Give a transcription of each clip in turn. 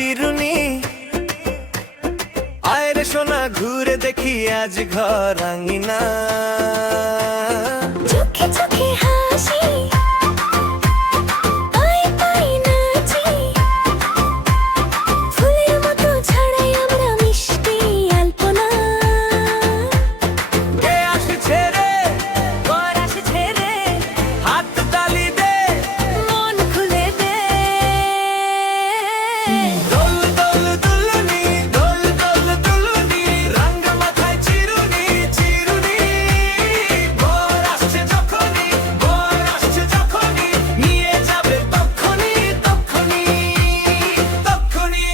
চিরুনি। আয় রে সোনা ঘুরে দেখি আজ ঘর আঙিনা। চোখে চোখে হাসি, আয় পাই নাচি, ফুলের মতো ছড়াই আমরা মিষ্টি আলপনা। কে আসছে রে, বর আসছে রে, হাত তালি দে, মন খুলে দে। দোল দোল দুলুনি, দোল দোল দুলুনি, রঙ মাথায় চিরুনি চিরুনি। বর আসছে যখনই, বর আসছে যখনই, নিয়ে যাবে তক্ষুনি তক্ষুনি তক্ষুনি।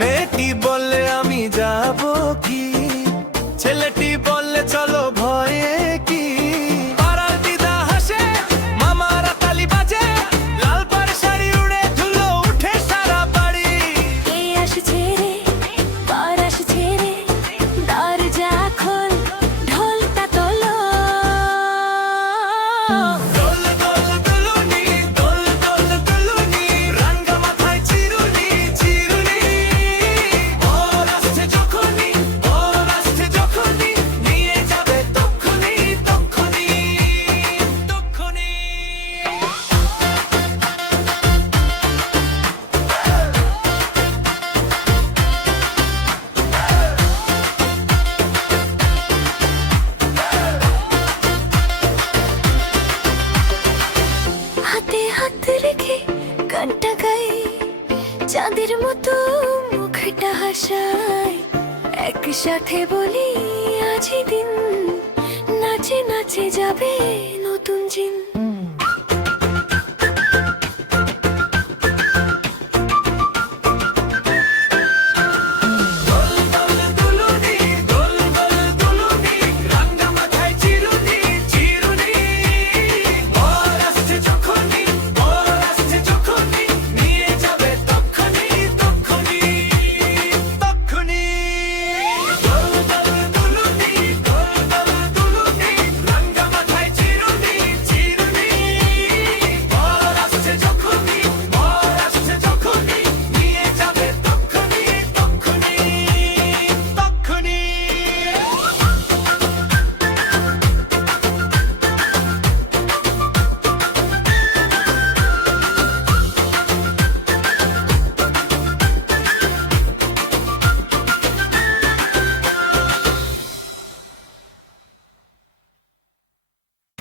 মেয়েটি বললে আমি যাব কি, ছেলেটি বললে চলো ভয়ে কি। পাড়ার দিদা হাসে, মামারা তালি বাজে, লাল পাড় শাড়ি উড়ে ধুলো উঠে সারা বাড়ি। কে আসছে রে, বর আসছে রে, দরজা খোল, ঢোলটা তোলো। দোল দোল দুলুনি, দোল দোল দুলুনি, রাঙ্গা মাথায় চিরুনি চিরুনি। বর আসছে যখনই, বর আসছে যখনই, নিয়ে যাবে তক্ষুনি তক্ষুনি তক্ষুনি। হাতে হাত রেখে গানটা গাই, চাঁদের মতো মুখটা হাসাই, একসাথে বলি আজই দিন, নাচে নাচে যাবে নতুন দিন।